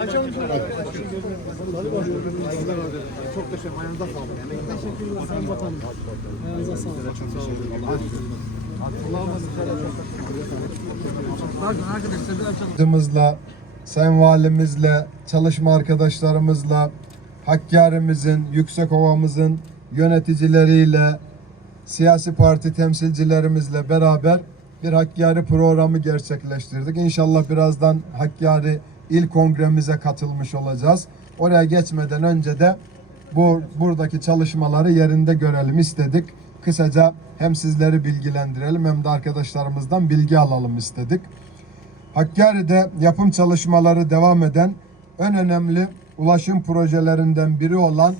Açalım. Arkadaşlarımızla, Sayın Valimizle, çalışma arkadaşlarımızla, Hakkari'mizin, Yüksekova'mızın yöneticileriyle, siyasi parti temsilcilerimizle beraber bir Hakkari programı gerçekleştirdik. İnşallah birazdan Hakkari İl Kongremize katılmış olacağız. Oraya geçmeden önce de bu buradaki çalışmaları yerinde görelim istedik. Kısaca hem sizleri bilgilendirelim hem de arkadaşlarımızdan bilgi alalım istedik. Hakkari'de yapım çalışmaları devam eden en önemli ulaşım projelerinden biri olan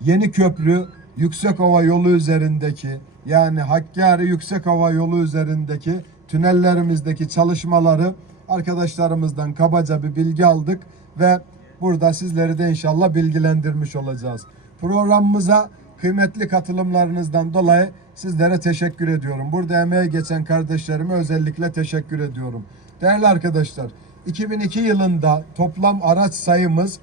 Yeni Köprü Yüksekova yolu üzerindeki yani Hakkari Yüksekova yolu üzerindeki tünellerimizdeki çalışmaları arkadaşlarımızdan kabaca bir bilgi aldık ve burada sizleri de inşallah bilgilendirmiş olacağız. Programımıza kıymetli katılımlarınızdan dolayı sizlere teşekkür ediyorum. Burada emeği geçen kardeşlerime özellikle teşekkür ediyorum. Değerli arkadaşlar, 2002 yılında toplam araç sayımız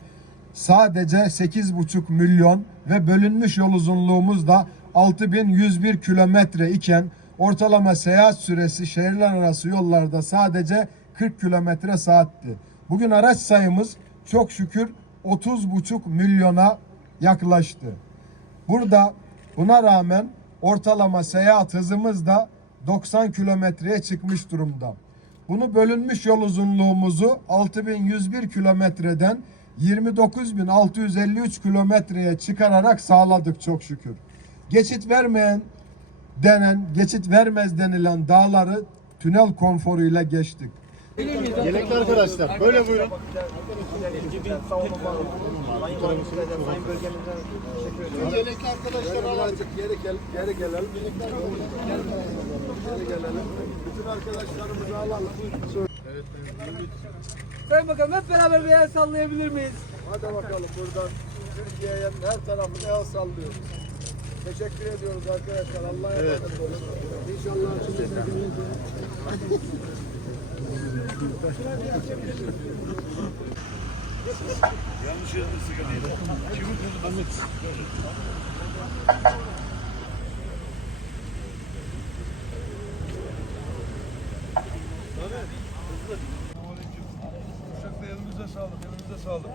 sadece 8,5 milyon ve bölünmüş yol uzunluğumuz da 6101 kilometre iken ortalama seyahat süresi şehirler arası yollarda sadece 40 kilometre saatti. Bugün araç sayımız çok şükür 30,5 milyona yaklaştı. Burada buna rağmen ortalama seyahat hızımız da 90 kilometreye çıkmış durumda. Bunu bölünmüş yol uzunluğumuzu 6101 kilometreden 29653 kilometreye çıkararak sağladık çok şükür. Geçit vermeyen denen, geçit vermez denilen dağları tünel konforuyla geçtik. Yelekli arkadaşlar. Böyle buyurun. Yelekli arkadaşlar alalım. Geri, gel, geri gelelim. Geri gelelim. Bütün arkadaşlarımızı alalım. Sayın Bakanım hep beraber bir el sallayabilir miyiz? Hadi bakalım buradan Türkiye'ye her tarafına el sallıyoruz. Teşekkür ediyoruz arkadaşlar. Allah'a emanet olun. İnşallah Uşakta elinize sağlık, elinize sağlık.